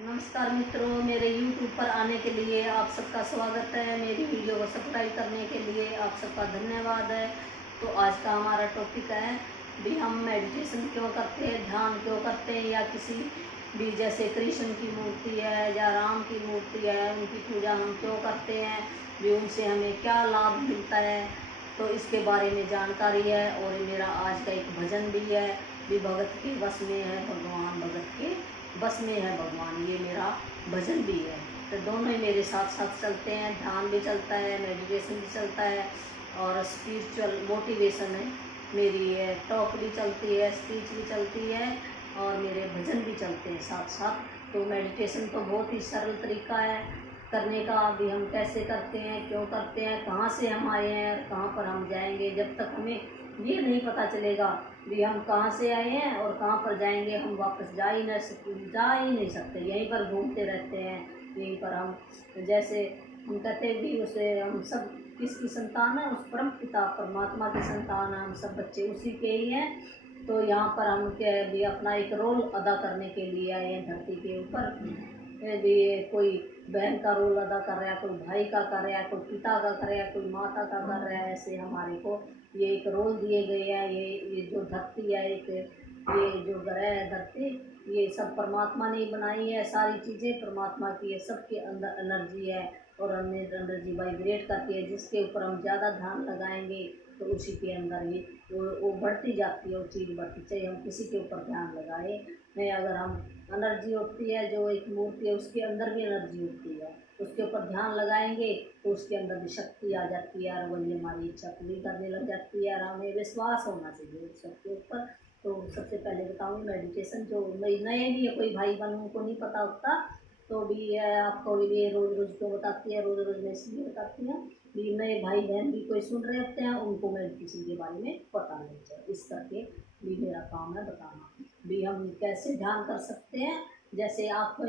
नमस्कार मित्रों, मेरे YouTube पर आने के लिए आप सबका स्वागत है। मेरी वीडियो को सब्सक्राइब करने के लिए आप सबका धन्यवाद है। तो आज का हमारा टॉपिक है भी हम मेडिटेशन क्यों करते हैं, ध्यान क्यों करते हैं, या किसी भी जैसे कृष्ण की मूर्ति है या राम की मूर्ति है उनकी पूजा हम क्यों करते हैं, भी उनसे हमें क्या लाभ मिलता है। तो इसके बारे में जानकारी है। और मेरा आज का एक भजन भी है, भी भगत के वश में है भगवान, भगत के बस में है भगवान, ये मेरा भजन भी है। तो दोनों ही मेरे साथ साथ चलते हैं, ध्यान भी चलता है, मेडिटेशन भी चलता है और स्पिरिचुअल मोटिवेशन है मेरी है, टॉक भी चलती है, स्पीच भी चलती है और मेरे भजन भी चलते हैं साथ साथ। तो मेडिटेशन तो बहुत ही सरल तरीका है करने का। अभी हम कैसे करते हैं, क्यों करते हैं, कहाँ से हम आए हैं, कहाँ पर हम जाएंगे, जब तक हमें ये नहीं पता चलेगा भी हम कहाँ से आए हैं और कहाँ पर जाएंगे, हम वापस जा ही नहीं सकते। यहीं पर घूमते रहते हैं, यहीं पर हम जैसे हम कहते हैं भी उसे हम सब किसकी संतान है, उस परम पिता परमात्मा की संतान है, हम सब बच्चे उसी के ही हैं। तो यहाँ पर हम क्या है भी अपना एक रोल अदा करने के लिए आए हैं धरती के ऊपर। भी कोई बहन का रोल अदा कर रहा है, कोई भाई का कर रहा है, कोई पिता का कर रहा है, कोई माता का कर रहा है। ऐसे हमारे को ये एक रोल दिए गए हैं। ये जो धरती है, एक ये जो ग्रह है धरती, ये सब परमात्मा ने बनाई है। सारी चीज़ें परमात्मा की है, सबके अंदर एनर्जी है और एनर्जी वाइब्रेट करती है। जिसके ऊपर हम ज़्यादा ध्यान लगाएंगे तो उसी के अंदर ही वो बढ़ती जाती है, वो चीज़ बढ़ती, चाहे हम किसी के ऊपर ध्यान लगाए नहीं। अगर हम एनर्जी होती है, जो एक मूर्ति है उसके अंदर भी एनर्जी होती है, उसके ऊपर ध्यान लगाएंगे तो उसके अंदर भी शक्ति आ जाती है और वही हमारी इच्छा पूरी करने लग जाती है। और हमें विश्वास होना चाहिए उस सबके ऊपर। तो सबसे पहले बताऊँगी मेडिटेशन, जो नए भी है, कोई भाई बहन उनको नहीं पता होता तो भी आपको भी रोज़ रोज़ क्यों बताती है, रोज़ रोज़ मैं इसलिए बताती हूँ भी नए भाई बहन भी कोई सुन रहे होते हैं, उनको मेडिटेशन के बारे में पता नहीं चले। इस करके भी मेरा काम है बताना भी हम कैसे ध्यान कर सकते हैं। जैसे आपको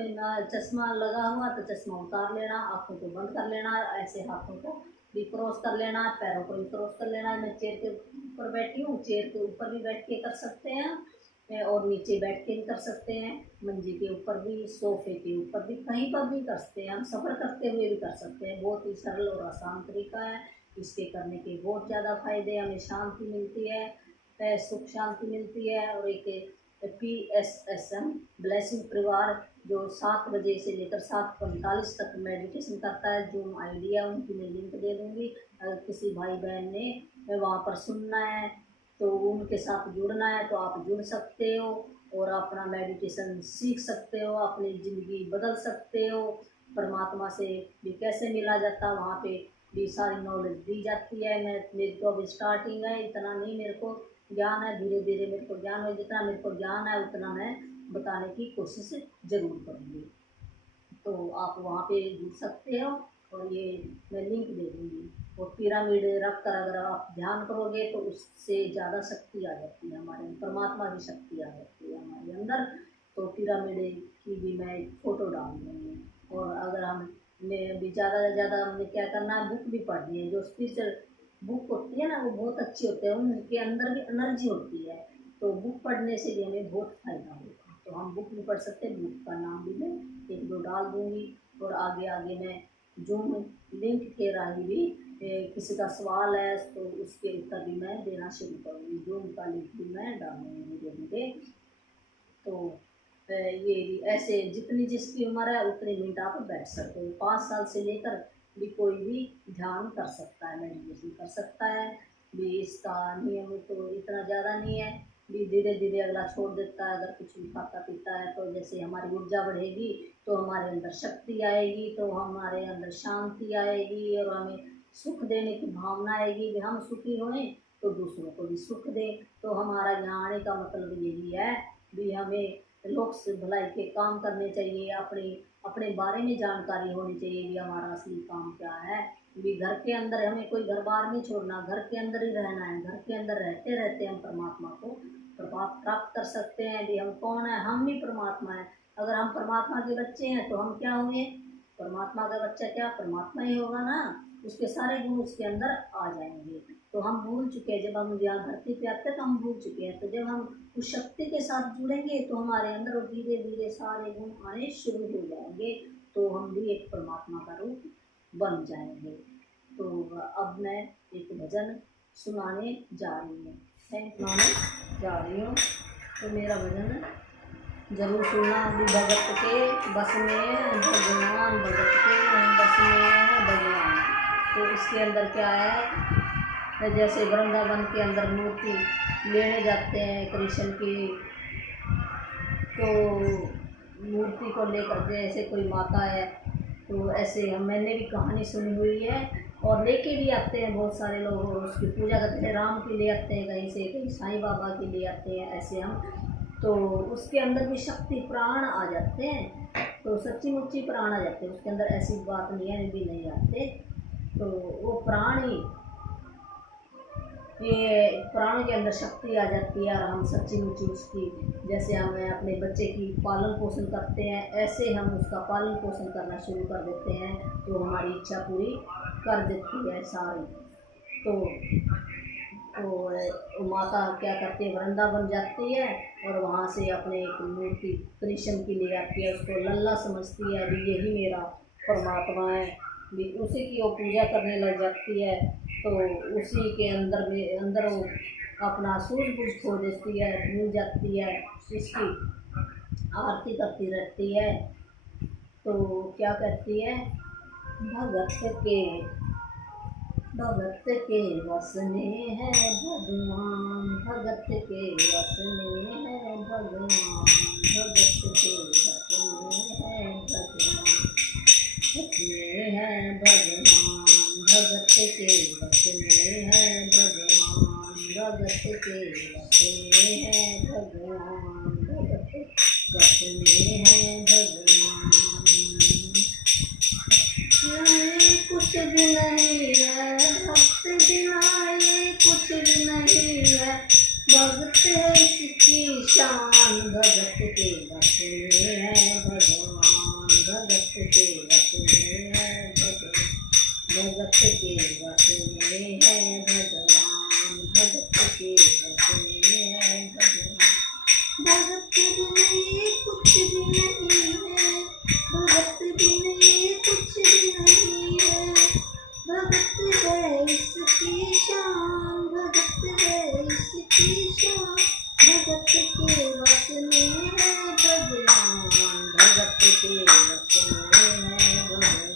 चश्मा लगा हुआ तो चश्मा उतार लेना, आँखों को बंद कर लेना, ऐसे हाथों को भी क्रॉस कर लेना, पैरों को भी क्रॉस कर लेना। मैं चेयर के ऊपर बैठी हूँ, चेयर के ऊपर भी बैठ के कर सकते हैं और नीचे बैठ के भी कर सकते हैं, मंजे के ऊपर भी, सोफे के ऊपर भी, कहीं पर भी कर सकते हैं। हम सफ़र करते हुए भी कर सकते हैं। बहुत ही सरल और आसान तरीका है। इसके करने के बहुत ज़्यादा फायदे, हमें शांति मिलती है, सुख शांति मिलती है। और एक PSSM ब्लेसिंग परिवार जो 7 बजे से लेकर 7:45 तक मेडिटेशन करता है, जूम आईडी है उनकी मैं लिंक दे दूँगी। अगर किसी भाई बहन ने वहाँ पर सुनना है तो उनके साथ जुड़ना है तो आप जुड़ सकते हो और अपना मेडिटेशन सीख सकते हो, अपनी ज़िंदगी बदल सकते हो। परमात्मा से भी कैसे मिला जाता, वहाँ पे भी सारी नॉलेज दी जाती है। मेरी तो अभी स्टार्टिंग है, इतना नहीं मेरे को ज्ञान है, धीरे धीरे मेरे को ज्ञान हो, जितना मेरे को ज्ञान है उतना मैं बताने की कोशिश ज़रूर करूँगी। तो आप वहाँ पे जुड़ सकते हो और ये मैं लिंक दे दूँगी। और पिरामिड रख कर अगर आप ध्यान करोगे तो उससे ज़्यादा शक्ति आ जाती है हमारे अंदर, परमात्मा की शक्ति आ जाती है हमारे अंदर। तो पिरामिड की भी मैं एक फ़ोटो डाल दूँगी। और अगर हमें भी ज़्यादा से ज़्यादा हमें क्या करना है, बुक भी पढ़नी है। जो स्पिरिचुअल बुक होती है ना, वो बहुत अच्छी होती है, उनके अंदर भी एनर्जी होती है। तो बुक पढ़ने से भी हमें बहुत फ़ायदा होगा। तो हम बुक भी पढ़ सकते हैं, बुक का नाम भी मैं 1-2 डाल दूँगी। और आगे आगे मैं जूम लिंक के राही भी किसी का सवाल है तो उसके उत्तर भी मैं देना शुरू करूँगी। जूम का लिंक भी मैं डालूँगी धीरे धीरे। तो ये भी ऐसे जितनी जिसकी उम्र है उतने मिनट आप बैठ सकते हो। 5 साल से लेकर भी कोई भी ध्यान कर सकता है, मेडिटेशन कर सकता है। भी इसका नियम तो इतना ज़्यादा नहीं है, भी धीरे धीरे अगला छोड़ देता है। अगर कुछ भी खाता पीता है तो जैसे हमारी ऊर्जा बढ़ेगी तो हमारे अंदर शक्ति आएगी, तो हमारे अंदर शांति आएगी और हमें सुख देने की भावना आएगी। भी हम सुखी होएं तो दूसरों को भी सुख दें। तो हमारा यहाँ आने का मतलब यही है भी हमें लोक से भलाई के काम करने चाहिए, अपने अपने बारे में जानकारी होनी चाहिए भी हमारा असली काम क्या है। भी घर के अंदर हमें कोई घर बार नहीं छोड़ना, घर के अंदर ही रहना है। घर के अंदर रहते रहते हम परमात्मा को प्राप्त कर सकते हैं। भी हम कौन है, हम भी परमात्मा है। अगर हम परमात्मा के बच्चे हैं तो हम क्या हुए, परमात्मा का बच्चा क्या परमात्मा ही होगा ना। उसके सारे गुण उसके अंदर आ जाएंगे। तो हम भूल चुके हैं, जब हम यहाँ धरती पे आते हैं तो हम भूल चुके हैं। तो जब हम उस शक्ति के साथ जुड़ेंगे तो हमारे अंदर वो धीरे धीरे सारे गुण आने शुरू हो जाएंगे, तो हम भी एक परमात्मा का रूप बन जाएंगे। तो अब मैं एक भजन सुनाने जा रही हूँ, तो मेरा भजन जरूर सुनना। अभी भगत के बस में भगवान, भगत के बस में भगवान। तो इसके अंदर क्या है, जैसे वृंदावन के अंदर मूर्ति लेने जाते हैं कृष्ण की, तो मूर्ति को लेकर जैसे कोई माता है, तो ऐसे मैंने भी कहानी सुनी हुई है और लेके भी आते हैं बहुत सारे लोग, उसकी पूजा करते हैं। राम की ले आते हैं कहीं से, कहीं साईं बाबा की ले आते हैं, ऐसे हम। तो उसके अंदर भी शक्ति प्राण आ जाते हैं, तो सच्ची मुच्ची प्राण आ जाते हैं उसके अंदर, ऐसी बात नहीं है भी नहीं आते। तो वो प्राण ही, ये प्राण के अंदर शक्ति आ जाती है और हम सच्ची मुच्ची उसकी, जैसे हम अपने बच्चे की पालन पोषण करते हैं, ऐसे हम उसका पालन पोषण करना शुरू कर देते हैं, तो हमारी इच्छा पूरी कर देती है सारी। तो माता क्या करती है, वृंदावन जाती है और वहाँ से अपने एक मूर्ति कृष्ण की ले आती है, उसको लल्ला समझती है, अभी यही मेरा परमात्मा है, भी उसी की वो पूजा करने लग जाती है। तो उसी के अंदर वो अपना सूझबूझ खो देती है, भूल जाती है, उसकी आरती करती रहती है। तो क्या कहती है, भगत के वस में है भगवान, भगत के वस में है भगवान, भगत के वस में है भगवान, में है भगवान, भगत के वस में है भगवान, भगत के वस में है भगवान, भगत वस में है भगवान। कुछ भी नहीं है भक्त बिना, ये कुछ भी नहीं है, भगत है इसकी शान, भगत के वस में है भगवान, भगत के वस में है भगवान, भगत के वस में है भगवान, भगत के वस में है भगवान। भगत बिना ये कुछ भी नहीं है, भगत बिना ये कुछ भी नहीं है, भगत है इसकी शान, भगत है इसकी शान, भगत के वस में है भगवान, भगत के वस में है भगवान,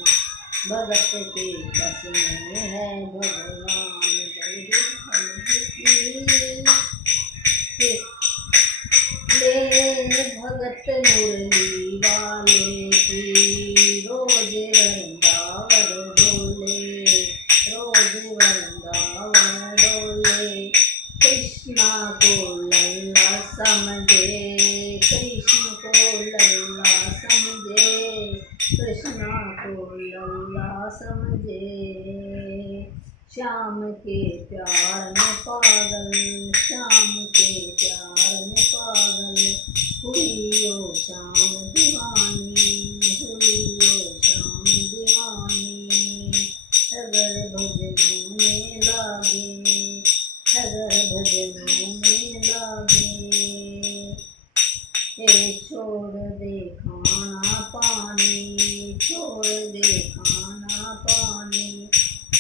भगत के वस में है भगवान। भगत मुरली वाले की रोज वृंदावन डोले, रोज वृंदावन डोले, कृष्णा को लल्ला समझे, कृष्ण को लल्ला समझे, कृष्णा को लल्ला समझे, श्याम के प्यार में पागल, श्याम के प्यार में पागल, हुई ओ श्याम दीवानी, हुई ओ श्याम दीवानी, अगर भजनों में लागे, अगर भजनों में लागे, छोड़ दे खाना पानी, छोड़ दे खाना पानी,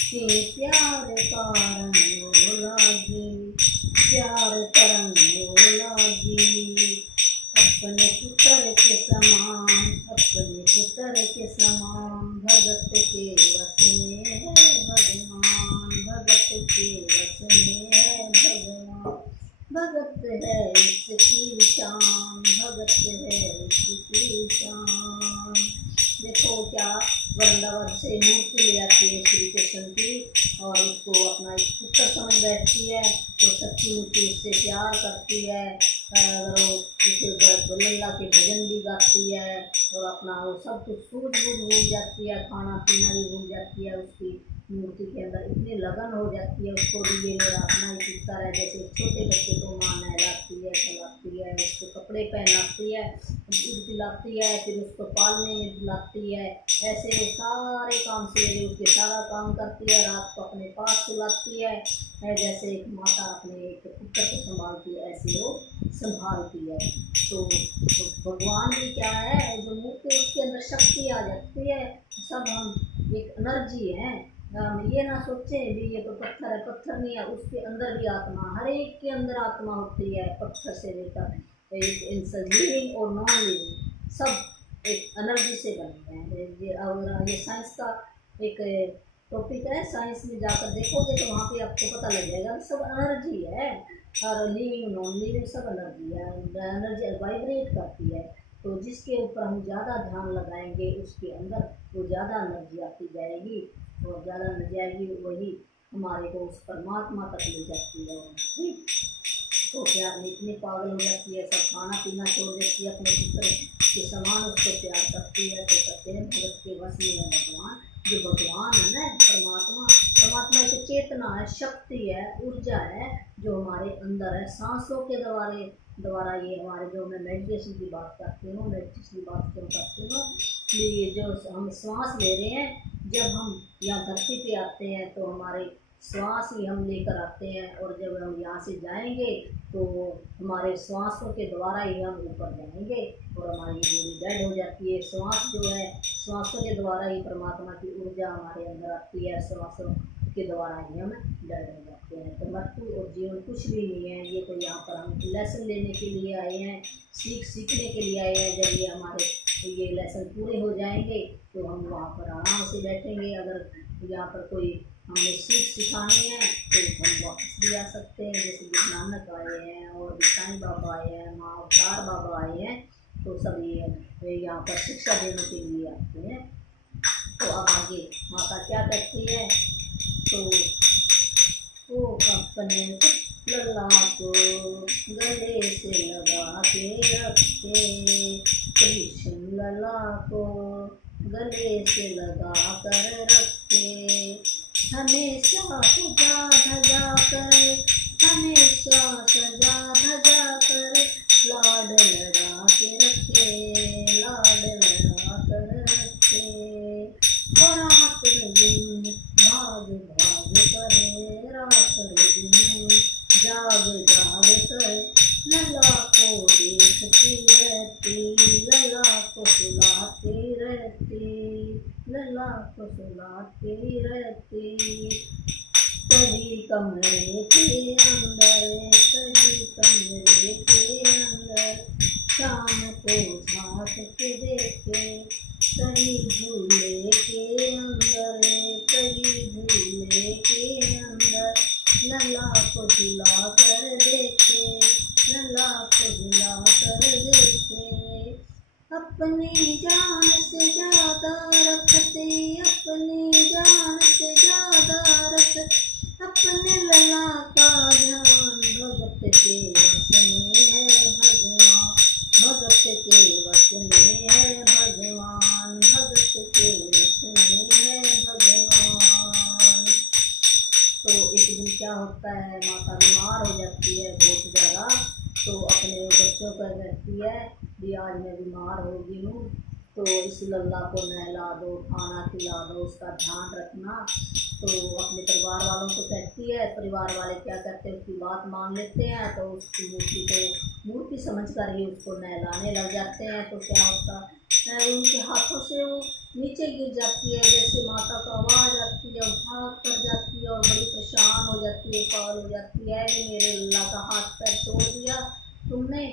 कि प्यार कारण वो लागी, प्यार कारण वो लागी, अपने पुत्र के समान, अपने पुत्र के समान, भगत के वस में है भगवान, भगत के वस में है भगवान, भगत है इसकी शान, भगत है इसकी शान। देखो क्या वृंदावन से मूर्ति ले आती है श्री कृष्ण की और उसको अपना एक पुत्र समझ बैठती है, तो सच्ची मुच्ची उससे प्यार करती है। अगर वो इस लल्ला के भजन भी गाती है और अपना वो सब कुछ सूझबूझ भूल जाती है, खाना पीना भी भूल जाती है। उसकी मूर्ति के अंदर इतनी लगन हो जाती है उसको भी ये मेरा अपना ही पुत्र है। जैसे छोटे बच्चे को माँ नहलाती है, खिलाती है, उसको कपड़े पहनाती है, दूध पिलाती है, फिर उसको पालने में दिलाती है। ऐसे वो सारे काम सवेरे उठ के सारा काम करती है, रात को अपने पास सुलाती है। जैसे एक माता अपने एक पुत्र को संभालती है ऐसे वो संभालती है। तो भगवान भी क्या है, जो मूर्ति उसके अंदर शक्ति आ जाती है। सब हम एक एनर्जी है, हम ये ना सोचें भी ये तो पत्थर है, पत्थर नहीं है, उसके अंदर भी आत्मा, हर एक के अंदर आत्मा होती है, पत्थर से लेकर लिविंग और नॉन लिविंग सब एक एनर्जी से बने हैं। और ये साइंस का एक टॉपिक है, साइंस में जाकर देखोगे तो वहाँ पे आपको पता लग जाएगा सब एनर्जी है। और लिविंग नॉन लिविंग सब एनर्जी है, एनर्जी वाइब्रेट करती है। तो जिसके ऊपर हम ज़्यादा ध्यान लगाएंगे उसके अंदर वो ज़्यादा एनर्जी आती जाएगी और ज़्यादा एनर्जी आएगी, वही हमारे को उस परमात्मा तक ले जाती है ठीक। तो प्यार में इतनी पागल हो जाती है, सब खाना पीना छोड़ देती है, अपने पुत्र के समान उसको प्यार करती है। तो कहते हैं भगत के वश में है भगवान। जो भगवान है ना परमात्मा, परमात्मा एक चेतना है, शक्ति है, ऊर्जा है जो हमारे अंदर है। सांसों के द्वारा ये हमारे जो मैं मेडिटेशन की बात करती हूँ, मेडिटेशन की बात क्यों करती हूँ, ये जो हम श्वास ले रहे हैं, जब हम यहाँ धरती पे आते हैं तो हमारे श्वास ही हम लेकर आते हैं, और जब हम यहाँ से जाएंगे तो हमारे श्वासों के द्वारा ही हम ऊपर जाएंगे और हमारी बॉडी डेड हो जाती है। श्वास जो है, श्वासों के द्वारा ही परमात्मा की ऊर्जा हमारे अंदर आती है, श्वासों के द्वारा ही हम डेड हो जाते हैं। तो मृत्यु और जीवन कुछ भी नहीं है, ये तो यहाँ पर हम लेसन लेने के लिए आए हैं, सीखने के लिए आए हैं। जब ये हमारे ये लेसन पूरे हो जाएंगे तो हम वहाँ पर आराम से बैठेंगे। अगर यहाँ पर कोई हमने सिखानी है तो हम वापस भी आ सकते हैं। जैसे गुरु नानक आए हैं और साईं बाबा आए हैं, माँ अवतार बाबा आए हैं, तो सब ये यहाँ पर शिक्षा देने के लिए आते हैं। तो अब आगे माता क्या करती है, तो वो अपने लल्ला को गले से लगा के रखे, कृष्ण लल्ला को गले से लगा कर रखे, हमेशा सजा धजा कर, हमेशा सजा धजा कर, लाड लड़ा के रखे, लाड लड़ा कर रखे। और रात दिन भाग भाग करे, रात दिन जाग जाग करे, लला को देखती रहती, लला को सुलाती रहती, लला को सुलाती रहती। कभी कमरे के अंदर, कभी कमरे के अंदर, शाम को झाँक के देखे, कहीं झूले के अंदर, कहीं झूले के अंदर, लला को झुला कर देखे, लला को झुला कर देखे। अपनी जान से ज़्यादा रखते, अपनी जान से ज़्यादा रखते, अपने लला का ध्यान, भगत के वश में है भगवान, भगत के वश में है भगवान, भगत के वश में है भगवान। तो एक दिन क्या होता है, माता बीमार हो जाती है बहुत ज़्यादा, तो अपने बच्चों को कहती है भी आज मैं बीमार हो गई हूँ, तो इस लल्ला को नहला दो, खाना खिला दो, उसका ध्यान रखना। तो अपने परिवार वालों को कहती है, परिवार वाले क्या करते हैं, उसकी बात मान लेते हैं, तो उसकी मूर्ति को मूर्ति समझ कर ही उसको नहलाने लग जाते हैं। तो क्या होता है, उनके हाथों से वो नीचे गिर जाती है, जैसे माता को आवाज़ आती है, भाग कर जाती है और बड़ी परेशान हो जाती है, पागल हो जाती है कि मेरे लल्ला का हाथ पैर तोड़ दिया तुमने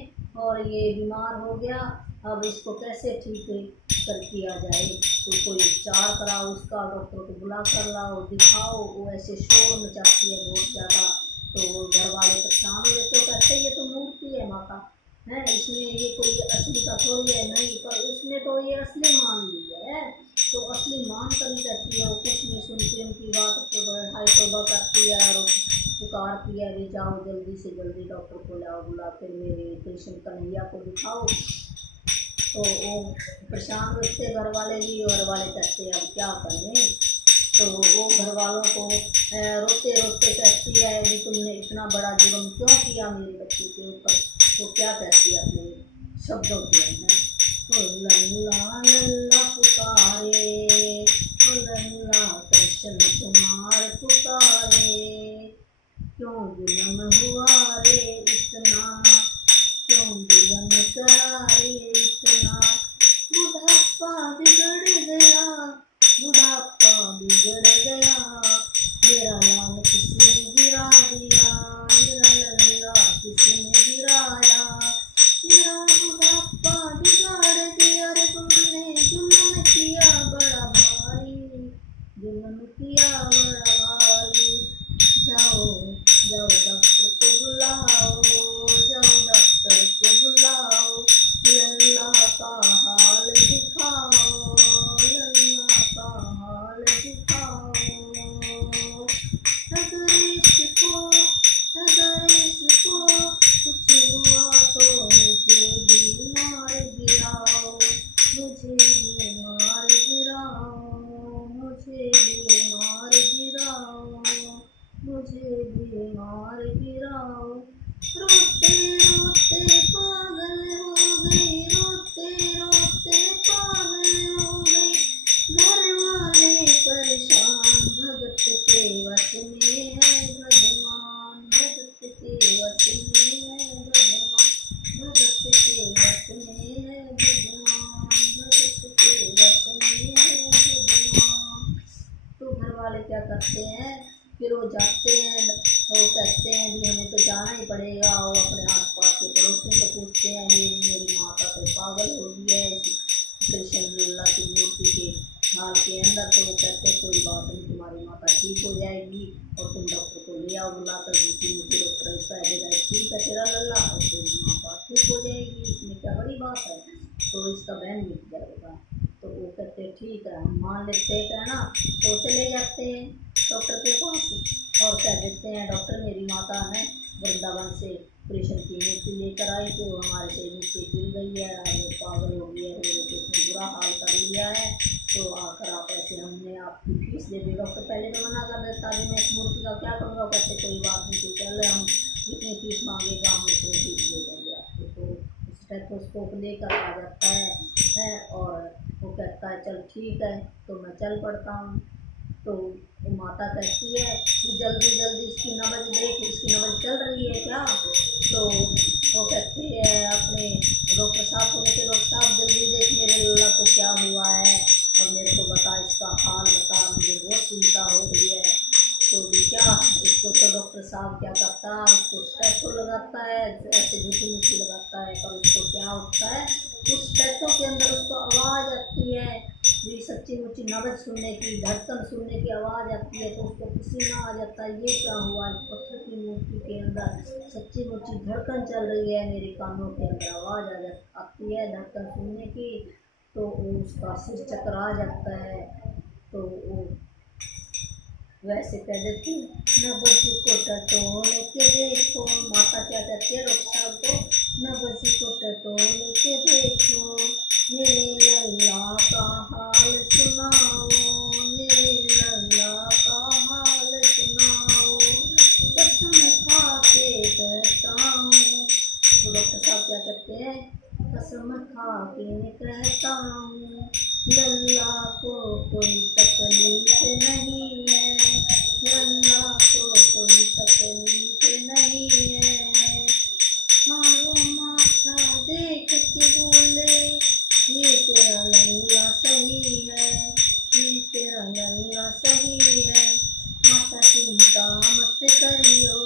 और ये बीमार हो गया, अब इसको कैसे ठीक कर किया जाए। तो कोई उपचार कराओ, उसका डॉक्टर को बुला कर लाओ, दिखाओ। वो ऐसे शोर मचाती है बहुत ज़्यादा, तो घर वाले परेशान हो जाते, तो कहते ये तो मूर्ति है माता है, इसमें ये कोई असली का थोड़ी है, नहीं, पर उसने तो ये असली मान ली है। तो असली मान कर ही कहती है, वो कुछ नहीं सुनती उनकी बात, तो हाय तौबा करती है और पुकारती है, अभी जाओ जल्दी से जल्दी डॉक्टर को लाओ, बुला कर मेरे कृष्ण कन्हैया को दिखाओ। तो वो परेशान होते घर वाले भी, घर वाले कहते अब क्या करें। तो वो घर वालों को रोते रोते कहती है कि तुमने इतना बड़ा जुर्म क्यों किया मेरे बच्चे के ऊपर। तो क्या कहती है अपने शब्दों के अंदर, ओ लल्ला लल्ला पुकारे, ओ लल्ला कृष्ण कुमार पुकारे, क्यों जुल्म हुआ रे इतना, क्यों जुल्म करा रे इतना, बुढ़ापा बिगड़ गया, बुढ़ापा बिगड़ गया, मेरा लाल किसने गिरा दिया, मेरा लल्ला किसने गिराया, मेरा बुढ़ापा बिगाड़ दिया रे तुमने, जुल्म किया बड़ा भारी, जुल्म किया बड़ा भारी। जाओ जाओ डॉक्टर को बुलाओ, जाओ डॉक्टर को बुलाओ, लल्ला का हाल दिखाओ, लल्ला का हाल दिखाओ। अगर इसको कुछ हुआ तो मुझे बीमार गिराओ, मुझे बीमार गिराओ, मुझे बीमार गिराओ, मुझे बीमार गिराओ। रोते रोते पागल हो गई, रोते रोते पागल हो गई, घर वाले परेशान, भगत के वश में है भगवान, भगत के वश में है भगवान, भगत के वश में है भगवान, भगत के वश में है भगवान। तो घर वाले क्या करते हैं, फिर वो जाते हैं, वो कहते हैं भी हमें तो जाना ही पड़ेगा। वो अपने आस पास के पड़ोसियों को पूछते हैं, मेरी माता तो पागल हो गई है इस कृष्ण लल्ला की मूर्ति के हाल के अंदर। तो वो कहते हैं कोई बात नहीं, तुम्हारी माता ठीक हो जाएगी और तुम डॉक्टर को ले आओ बुलाकर, मुझे डॉक्टर इसका देगा, ठीक है तेरा लल्ला और तेरी माता ठीक हो जाएगी, इसमें क्या बड़ी बात है, तो इसका बहन मिट जाएगा। तो वो कहते हैं ठीक है हम मान लेते हैं ना। तो चले जाते हैं डॉक्टर के पास और कह देते हैं डॉक्टर मेरी माता ने वृंदावन से कृष्ण की मूर्ति लेकर आई, तो हमारे से नीचे गिर गई है, वो पागल हो गई है, वो उसने बुरा हाल कर लिया है, तो आकर आप ऐसे हमने आपकी फीस दे दी। डॉक्टर पहले तो मना कर देता है मैं इस मूर्ति का क्या करूँगा, कहते कोई बात नहीं, तो चल हम जितनी फीस मांगेगा हम उतनी फीस दे देंगे आपको। तो स्टेथोस्कोप लेकर आ जाता है और वो कहता है चल ठीक है, तो मैं चल पड़ता हूँ। तो माता कहती है कि जल्दी जल्दी इसकी नब्ज देख, इसकी नब्ज चल रही है क्या। तो वो कहती है अपने डॉक्टर साहब को, कहते डॉक्टर साहब जल्दी देख मेरे लल्ला को क्या हुआ है और मेरे को बता, इसका हाल बता, मुझे बहुत चिंता हो रही है। तो भी क्या इसको तो डॉक्टर साहब क्या करता है, उसको स्टेथो लगाता है, ऐसे झूठी मुठी लगाता है, पर उसको क्या होता है उस स्टेथो के अंदर उसको आवाज़ आती है, भी सच्ची मुच्ची नब्ज सुनने की, धड़कन सुनने की आवाज़ आती है। तो उसको पसीना आ जाता है, ये क्या हुआ, इस पत्थर की मूर्ति के अंदर सच्ची मुच्ची धड़कन चल रही है, मेरे कानों के अंदर आवाज़ आती है धड़कन सुनने की। तो उसका सिर चकरा जाता है। तो वो वैसे कह देती नब्ज को टटोल के देखो, माता क्या कहती है डॉक्टर साहब को, नब्ज को टटोल के देखो, मेरे लल्ला का हाल सुनाओ, मेरे लल्ला का हाल सुनाओ, कसम खा के कहता हूँ। तो डॉक्टर साहब क्या कहते हैं, कसम खा के कहता हूँ लल्ला को कोई तकलीफ नहीं है, लल्ला को कोई तकलीफ नहीं है। मारो माथा देख के बोले ये तेरा लल्ला सही है, ये तेरा लल्ला सही है, माता चिंता मत करियो,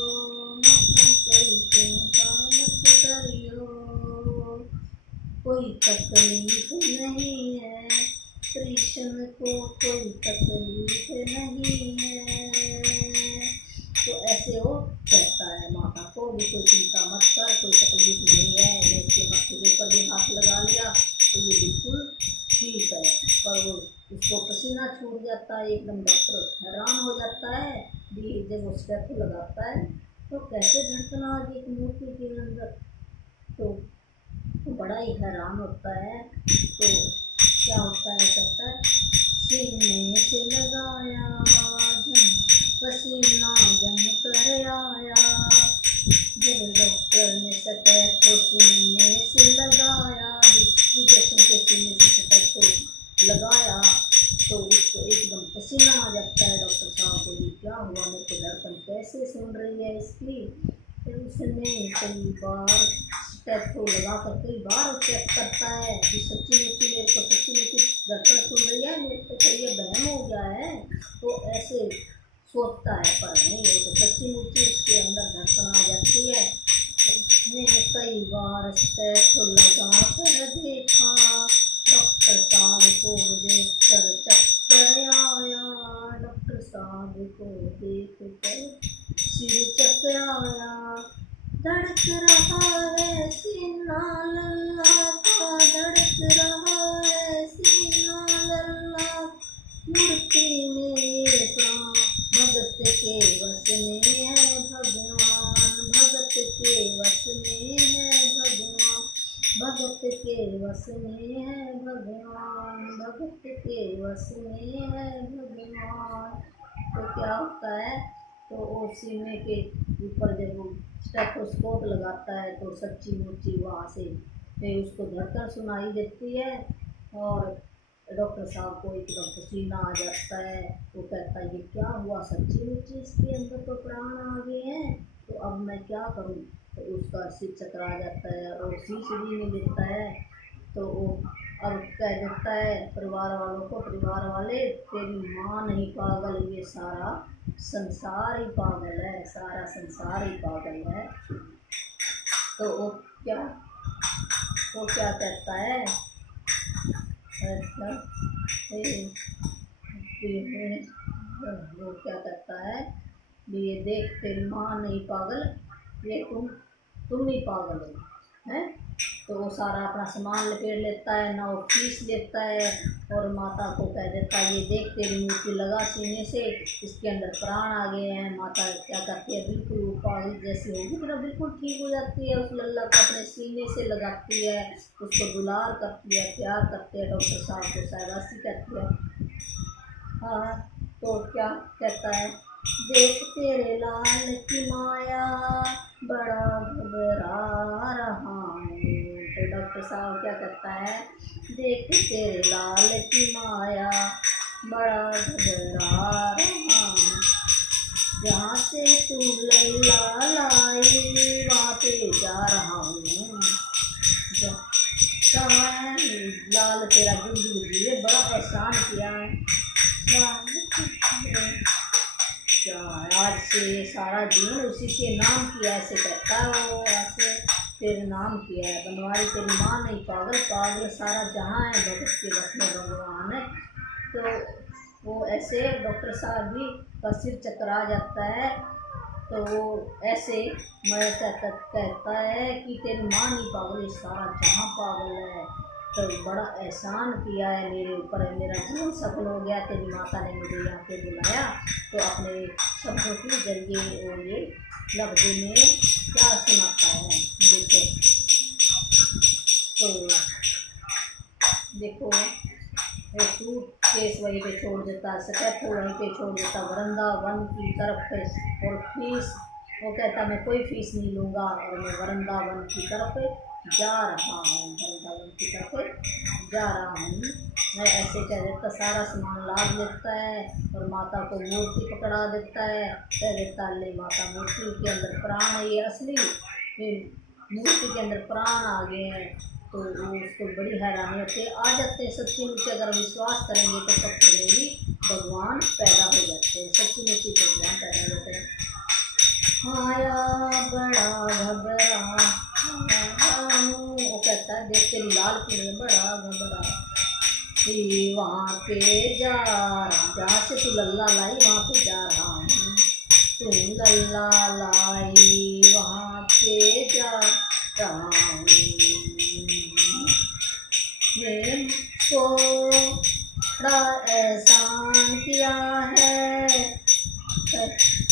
माता कोई चिंता मत करियो, कोई तकलीफ नहीं है, कृष्ण को कोई तकलीफ नहीं है। तो ऐसे वो कहता है माता को भी कोई चिंता मत कर, कोई तकलीफ नहीं है। मैं इसके मत्थे के ऊपर भी हाथ लगा लिया तो ये बिल्कुल ठीक है, पर वो उसको पसीना छूट जाता है एकदम, डॉक्टर हैरान हो जाता है भी जब वो स्टेप लगाता है तो कैसे धड़कन आ गई एक मूर्ति के अंदर, तो बड़ा ही हैरान होता है। तो क्या होता है, कहता है सीने से लगाया जम पसीना जम कर आया, जब डॉक्टर ने स्टेप को सीने से लगाया, जिसकी कसम के सीने से स्टेप को लगाया तो उसको एकदम पसीना आ जाता है। डॉक्टर साहब को ये क्या हुआ, मेरे को धड़कन कैसे सुन रही है इसकी। फिर उसने कई बार स्टेप को लगा कर कई बार चेक करता है कि सच्ची मुच्ची मेरे को सच्ची मुच्ची धड़कन सुन रही है, मेरे को कहीं बहम हो गया है, तो ऐसे सोचता है। पर नहीं, वो तो सच्ची मुच्ची उसके अंदर धड़कन आ जाती है। तो उसने कई बार स्टेप को लगा कर देखा, डॉक्टर साहब को देखकर चक्कर आया, डॉक्टर साहब को देखकर सिर चकराया, धड़क रहा है सीना लल्ला का, धड़क रहा है सीना लल्ला, मूर्ति में प्राण भगत के वश में है भगवान, भगत के वश में है भगवान, भगत के वश में है भगवान, भगत के वश में है भगवान। तो क्या होता है, तो वो सीने के ऊपर जब वो स्टेथोस्कोप लगाता है तो सच्ची मुच्ची वहाँ से फिर उसको धड़कन सुनाई देती है और डॉक्टर साहब को एकदम पसीना आ जाता है। वो कहता है ये क्या हुआ, सच्ची मुच्ची इसके अंदर तो प्राण आ गए हैं, तो अब मैं क्या करूँ। तो उसका सिर चकरा जाता है और शीश भी नहीं देता है। तो वो अब कह देता है परिवार वालों को, परिवार वाले तेरी माँ नहीं पागल, ये सारा संसार ही पागल है, सारा संसार ही पागल है। तो वो क्या कहता है, वो क्या कहता है, ये देख तेरी माँ नहीं पागल, ये तुम ही पागल हो, हैं। तो वो सारा अपना सामान लपेट लेता है, ना वो फीस लेता है और माता को कह देता है ये देख तेरी मूर्ति लगा सीने से, इसके अंदर प्राण आ गए हैं। माता क्या करती है, बिल्कुल पागल जैसी होगी फिर बिल्कुल ठीक हो जाती है, उस लल्ला को अपने सीने से लगाती है, उसको दुलार करती है, प्यार करती है। डॉक्टर साहब को शाबाशी कहती है। हाँ, तो क्या कहता है, देख तेरे लाल की माया बड़ा घबरा रहा हूँ। तो डॉक्टर साहब क्या कहता है, देख तेरे लाल की माया बड़ा घबरा रहा हूँ, जहाँ से तू लल्ला लाई वहाँ पे जा रहा हूँ। लाल तेरा जिंदगी ये बड़ा एहसान किया है, आज से सारा जीवन उसी के नाम किया, ऐसे कहता है वो, ऐसे तेरे नाम किया है। बनवारी तेरी माँ नहीं पागल, पागल सारा जहाँ है, भगत के बस में भगवान है। तो वो ऐसे डॉक्टर साहब भी का सिर चकरा जाता है। तो वो ऐसे मैं कहता है कि तेरी माँ नहीं पागल, सारा जहाँ पागल है। तो बड़ा एहसान किया है मेरे ऊपर, मेरा जीवन सफल हो गया, तेरी माता ने मुझे यहाँ पे बुलाया। तो अपने शब्दों के जरिए वो ये लफ्ज़ में क्या सुनाता है, देखो सूट केस वहीं पे छोड़ देता है, स्टेप वहीं पे छोड़ देता, वृंदावन की तरफ पे, और फीस वो कहता मैं कोई फीस नहीं लूँगा और मैं वृंदावन की तरफ जा रहा हूँ, वृंदावन की तरफ जा रहा हूँ। मैं ऐसे कह देता, सारा सामान लाद लेता है और माता को मूर्ति पकड़ा देता है, कह देता ले माता मूर्ति के अंदर प्राण है, ये असली मूर्ति के अंदर प्राण आ गए हैं। तो वो उसको बड़ी हैरानी होती है, आ जाते हैं सच्ची मुच्ची, अगर विश्वास करेंगे तो पत्र में भी भगवान पैदा हो जाते हैं, सच्ची मुच्ची भगवान पैदा हो जाते हैं। माया बड़ा घबरा, वो कहता है देख तेरी लाल की बड़ा घबरा, वहाँ पे जा रहा, जहाँ से तू लल्ला लाई वहाँ पे जा रहा हूँ, तू लल्ला लाई वहाँ पे जा रहा हूँ। को बड़ा एहसान किया है,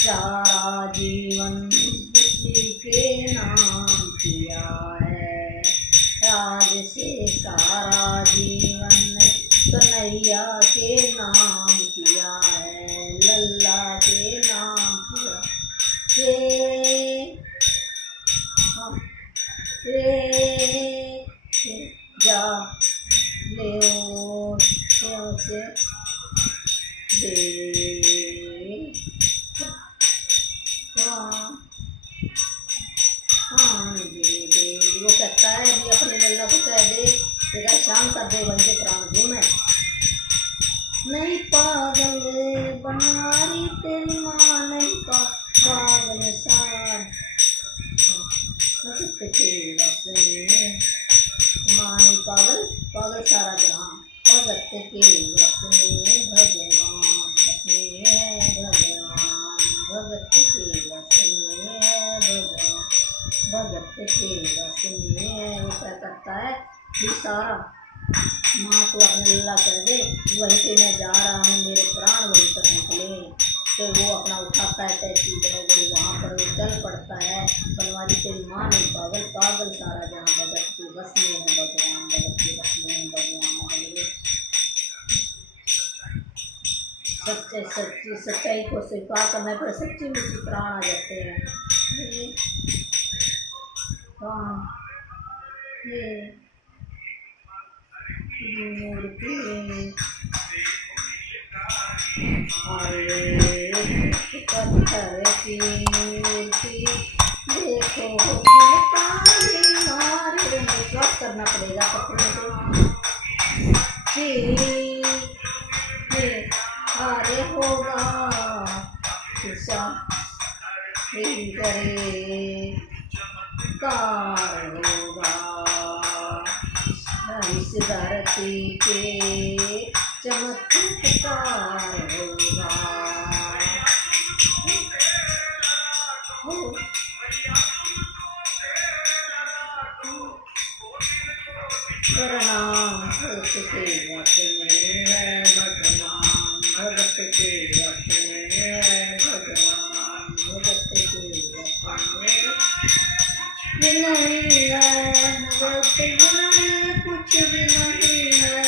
सारा जीवन उसी के नाम किया है, राज से सारा जीवन कन्हैया के नाम किया है, लल्ला के नाम किया जा ले से दे वो कहता है भी अपने लल्ला को कह दे तेरा शाम कर दे बन के प्राण दूँ मैं नहीं पागल बनवारी तेरी माँ नहीं पागल सार भगत के बस में माँ नहीं पागल पागल सारा जहाँ भगत के बस में भगवान बस में है भगवान भगत के बस में है भगवान भगत के बस में है। वो क्या करता है कि सारा माँ तो अपने लल्ला कर दे वहीं पे मैं जा रहा हूँ मेरे प्राण वहीं पर निकले, तो वो अपना उठाता है तैसी बड़ी वहाँ पर वो चल पड़ता है बनवारी तेरी माँ नहीं पागल पागल सारा जहाँ भगत के बस में है भगवान भगत के बस में है भगवान। सच्चे सच्ची सच्चाई को स्वीकार करने पर सच्ची मुझे प्राण आ जाते हैं। हाँ ये मूर्ति पत्थर की मूर्ति देखो मारे विश्वास करना पड़ेगा पत्थर अरे होगा करे कार होगा इस धरती के चमत्कार होगा प्रणाम भगत के वश में है भगवान भगत के वश में है भगवान भगत के वश में नहीं है भगत नहीं कुछ भी नहीं है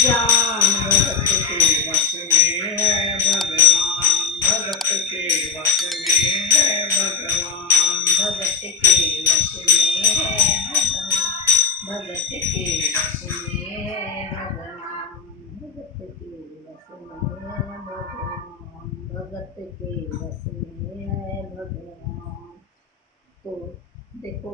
ज्ञान भगत के वश में है भगवान भगत के वश में है भगवान भगत के वश में है भगत के वश में है भगवान भगत के वश में है भगवान भगत के वश में है भगवान। तो देखो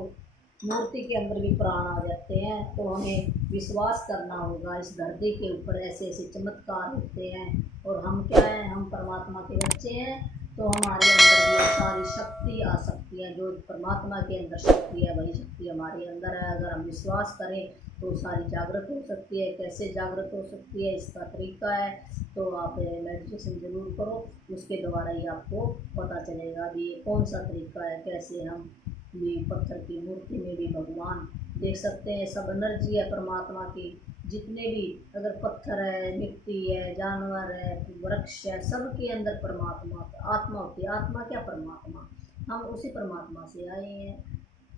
मूर्ति के अंदर भी प्राण आ जाते हैं, तो हमें विश्वास करना होगा इस धरती के ऊपर ऐसे ऐसे चमत्कार होते हैं और हम क्या हैं, हम परमात्मा के बच्चे हैं, तो हमारे अंदर भी सारी शक्ति आ सकती है। जो परमात्मा के अंदर शक्ति है वही शक्ति हमारे अंदर है। अगर हम विश्वास करें तो सारी जागृत हो सकती है। कैसे जागृत हो सकती है इसका तरीका है, तो आप मेडिटेशन ज़रूर करो, उसके द्वारा ही आपको पता चलेगा भी ये कौन सा तरीका है, कैसे हम ये पत्थर की मूर्ति में भी भगवान देख सकते हैं। सब एनर्जी है परमात्मा की, जितने भी अगर पत्थर है, मिट्टी है, जानवर है, वृक्ष है, सबके अंदर परमात्मा आत्मा होती है। आत्मा क्या परमात्मा, हम उसी परमात्मा से आए हैं।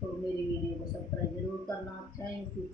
तो मेरी वीडियो को सब्सक्राइब जरूर करना। Thank you.